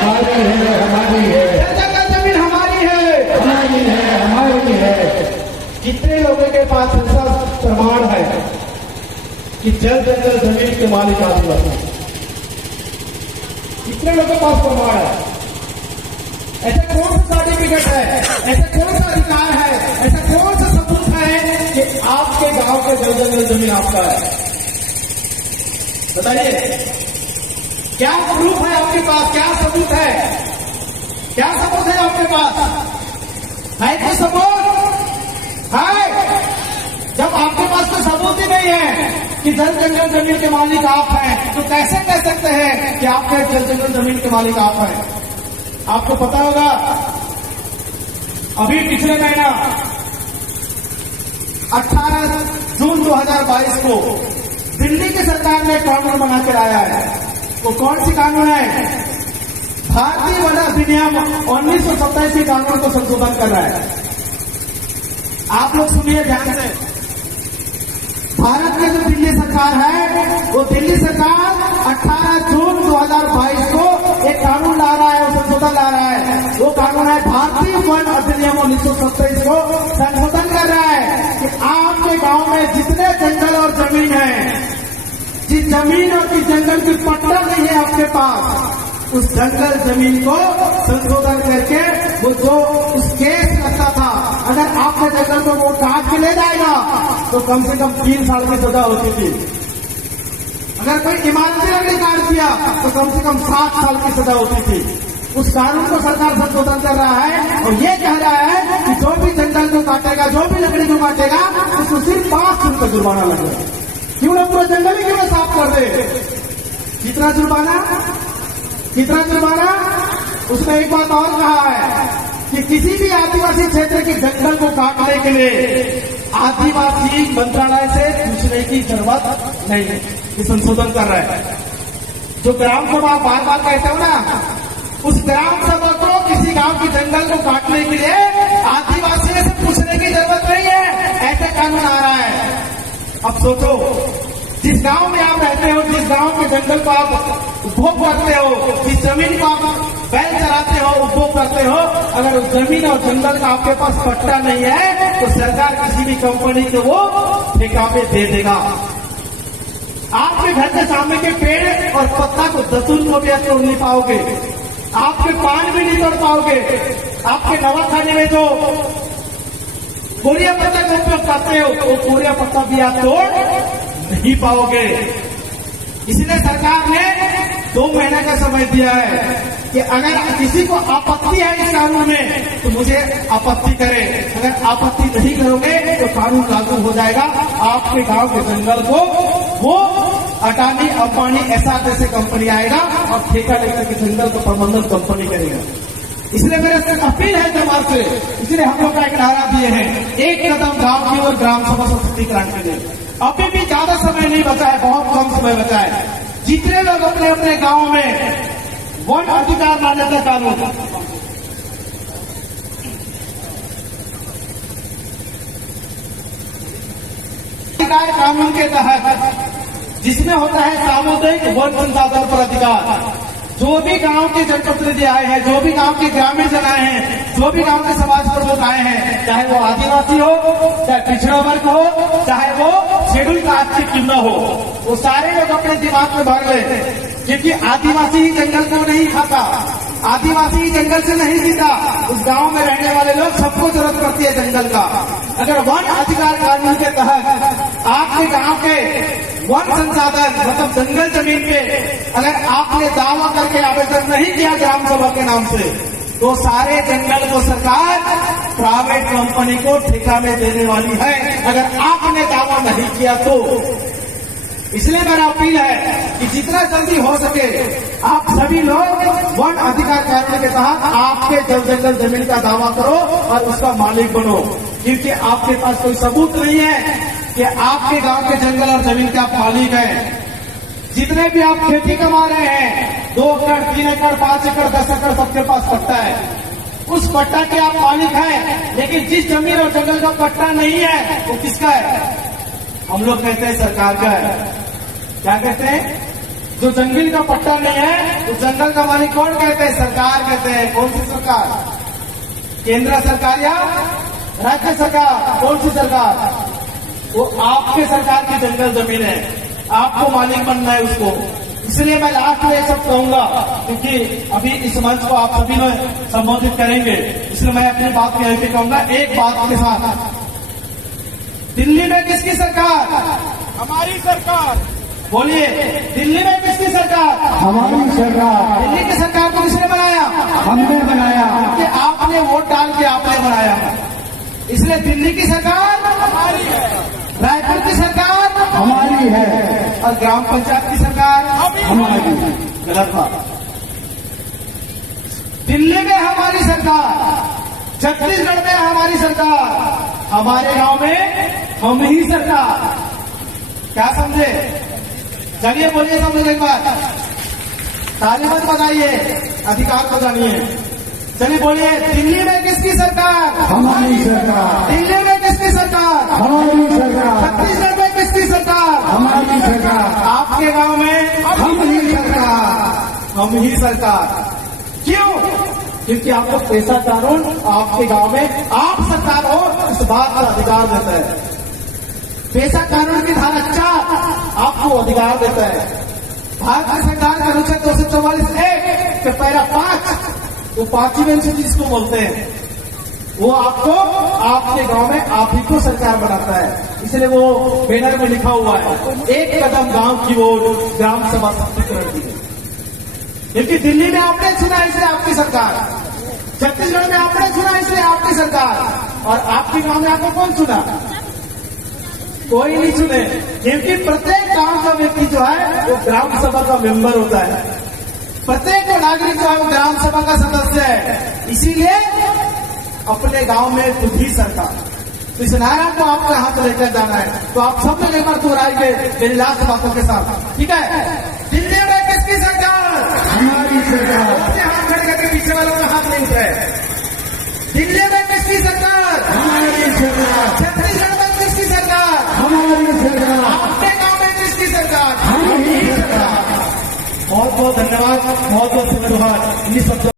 हमारी है, हमारी है, जंगल जमीन हमारी है, हमारी है, हमारी है। कितने लोगों के पास ऐसा प्रमाण है कि जंगल जमीन के मालिक आदिवासी? कितने लोगों के पास प्रमाण है? ऐसा कौन सा सर्टिफिकेट है, ऐसा कौन सा अधिकार है, ऐसा कौन सा सबूत है कि आपके गांव के जंगल जमीन आपका है? बताइए, क्या प्रूफ है आपके पास? क्या सबूत है? क्या सबूत है आपके पास? है कोई सबूत? है? जब आपके पास कोई सबूत ही नहीं है कि जंगल जमीन के मालिक आप हैं, तो कैसे कह सकते हैं कि आपके जंगल जमीन के मालिक आप हैं? आपको पता होगा, अभी पिछले महीना 18 जून 2022 को दिल्ली की सरकार ने कानून बना के लाया है। वो कौन सी कानून है? भारतीय वन अधिनियम 1927 कानून को संशोधन कर रहा है। आप लोग सुनिए ध्यान से। भारत की जो दिल्ली सरकार है, वो दिल्ली सरकार 18 जून 2022 को एक कानून ला रहा है, संशोधन ला रहा है। वो कानून है भारतीय वन अधिनियम 1927 को संशोधन कर रहा है कि आपके गांव में जितने जंगल और जमीन है, जिस जमीन और जिस जंगल की पट्टा नहीं है आपके पास, उस जंगल जमीन को संशोधन करके वो जो उस केस लगता था, अगर आपके जंगल को वो काट के ले जाएगा तो कम से कम 3 साल की सजा होती थी। अगर कोई इमारती लकड़ी काट दिया तो कम से कम 7 साल की सजा होती थी। उस कानून को सरकार संशोधन कर रहा है और ये कह रहा है कि जो भी जंगल को काटेगा, जो भी लकड़ी को काटेगा, उसको सिर्फ 5 रुपये जुर्माना लगेगा। क्यों ना पूरा जंगल ही क्यों साफ कर दे? कितना जुर्माना? कितना जुर्माना? उसने एक बात और कहा है कि किसी भी आदिवासी क्षेत्र के जंगल को काटने के लिए आदिवासी मंत्रालय से पूछने की जरूरत नहीं है। ये संशोधन कर रहा है। जो ग्राम सभा बार बार कहते हो ना, उस ग्राम सभा को किसी गांव के जंगल को काटने के लिए आदिवासी से पूछने की जरूरत नहीं है। ऐसा कानून आ रहा है। अब सोचो, जिस गांव में आप रहते हो, जिस गांव के जंगल को आप उपभोग करते हो, जिस जमीन को आप बैल चराते हो, उपभोग करते हो, अगर उस जमीन और जंगल का आपके पास पट्टा नहीं है तो सरकार किसी भी कंपनी को वो ठेका पे दे देगा। आपके घर के सामने के पेड़ और पत्ता को दतून को भी आप तोड़ नहीं पाओगे, आपके पान भी नहीं तोड़ पाओगे, आपके नवा खाने में जो कोरिया पत्ता का उपयोग करते हो, वो कोरिया पत्ता भी आप तोड़ नहीं पाओगे। इसलिए सरकार ने 2 महीने का समय दिया है कि अगर किसी को आपत्ति है इस कानून में तो मुझे आपत्ति करे। अगर आपत्ति नहीं करोगे तो कानून लागू हो जाएगा। आपके गांव के जंगल को वो अडानी, अंबानी, ऐसा जैसे कंपनी आएगा और ठेका लेकर के जंगल को प्रबंधन कंपनी करेगा। इसलिए मेरे से अपील है समाज से, इसलिए हम लोग का एक नारा दिए हैं, एक कदम गांव की ओर ग्राम सभा सशक्तिकरण के लिए। अभी भी ज्यादा समय नहीं बचा है, बहुत कम समय बचा है। जितने लोग अपने अपने गांव में वन अधिकार मान्यता कानून अधिकार कानून के तहत, जिसमें होता है सामुदायिक वन संसाधन पर अधिकार, जो भी गांव के जनप्रतिनिधि आए हैं, जो भी गांव के ग्रामीण जन आए हैं, जो भी गांव के समाज प्रमुख आए हैं, चाहे वो आदिवासी हो, चाहे पिछड़ा वर्ग हो, चाहे वो शेड्यूल कास्ट के क्यों न हो, वो सारे लोग अपने दिमाग में भर ले, क्योंकि आदिवासी ही जंगल को नहीं खाता, आदिवासी ही जंगल से नहीं जीता। उस गांव में रहने वाले लोग, सबको जरूरत पड़ती है जंगल का। अगर वन अधिकार कानून के तहत आपके गांव के वन संसाधन मतलब जंगल जमीन पे अगर आपने दावा करके आवेदन नहीं किया ग्राम सभा के नाम से, तो सारे जंगल को सरकार प्राइवेट कंपनी को ठेका में देने वाली है, अगर आपने दावा नहीं किया तो। इसलिए मेरा अपील है कि जितना जल्दी हो सके आप सभी लोग वन अधिकार कानून के तहत आपके जंगल जमीन का दावा करो और उसका मालिक बनो, क्योंकि आपके पास कोई सबूत नहीं है कि आपके गांव के जंगल और जमीन के आप मालिक हैं। जितने भी आप खेती कमा रहे हैं, 2 एकड़, 3 एकड़, 5 एकड़, 10 एकड़, सबके पास पट्टा है, उस पट्टा के आप मालिक हैं। लेकिन जिस जमीन और जंगल का पट्टा नहीं है वो किसका है? हम लोग कहते हैं सरकार का है। क्या कहते हैं? जो जंगल का पट्टा नहीं है, उस जंगल का मालिक कौन कहते हैं? सरकार कहते हैं। कौन सी सरकार? केंद्र सरकार या राज्य सरकार? कौन सी सरकार? वो आपके सरकार की जंगल जमीन है, आपको मालिक बनना है उसको। इसलिए मैं लास्ट में ये सब कहूंगा, क्योंकि अभी इस मंच को आप सभी लोग संबोधित करेंगे, इसलिए मैं अपनी बात कह के कहूंगा एक बात के साथ। दिल्ली में किसकी सरकार? हमारी सरकार। बोलिए, दिल्ली में किसकी सरकार? हमारी सरकार। दिल्ली की सरकार को किसने बनाया? हमने बनाया। कि आपने वोट डाल के आपने बनाया, इसलिए दिल्ली की सरकार हमारी है। रायपुर की सरकार हमारी है। और ग्राम पंचायत की सरकार हमारी। गलत बात। दिल्ली में हमारी सरकार, छत्तीसगढ़ में हमारी सरकार, हमारे गांव में हम ही सरकार। क्या समझे? चलिए बोलिए सब लोग एक बार, ताली मत बजाइए, अधिकार को जानिए। चलिए बोलिए, दिल्ली में किसकी सरकार? हमारी सरकार। दिल्ली में किसकी सरकार? हमारी सरकार। छत्तीसगढ़ में किसकी सरकार? हमारी सरकार। आपके गांव में हम ही सरकार। हम ही सरकार। क्यों? क्योंकि आपको पैसा कानून आपके गांव में आप सरकार हो, इस बात का अधिकार देता है। पैसा कानून की धारा 4 आपको अधिकार देता है। भारतीय संविधान का अनुच्छेद 244(1) के पैरा 5, वो 5वीं अनुच्छेद जिसको बोलते हैं, वो आपको आपके गांव में आप ही को सरकार बनाता है। इसलिए वो बैनर में लिखा हुआ है, एक कदम गांव की ओर ग्राम सभा सशक्तिकरण की। क्योंकि दिल्ली में आपने चुना इसलिए आपकी सरकार, छत्तीसगढ़ में आपने चुना इसलिए आपकी सरकार, और आपके गांव में आपको कौन चुना? कोई नहीं चुने। क्योंकि प्रत्येक गांव का व्यक्ति जो है वो ग्राम सभा का मेंबर होता है, प्रत्येक नागरिक जो है वो ग्राम सभा का सदस्य है। इसीलिए अपने गांव में खुद ही सरकार। तो इस नारा को आपको यहां से लेकर जाना है, तो आप सब लोग एक बार दोहराइए मेरी लास्ट बातों के साथ, ठीक है? दिल्ली में किसकी सरकार? हमारी सरकार। अपने हाथ खड़े करके पीछे वालों का हाथ नहीं उठाए। दिल्ली में किसकी सरकार? हमारी सरकार। छत्तीसगढ़ में किसकी सरकार? हमारी सरकार। अपने गांव में किसकी सरकार? हम ही सरकार। बहुत बहुत धन्यवाद, बहुत बहुत शुभ जोहार। इन्हीं शब्दों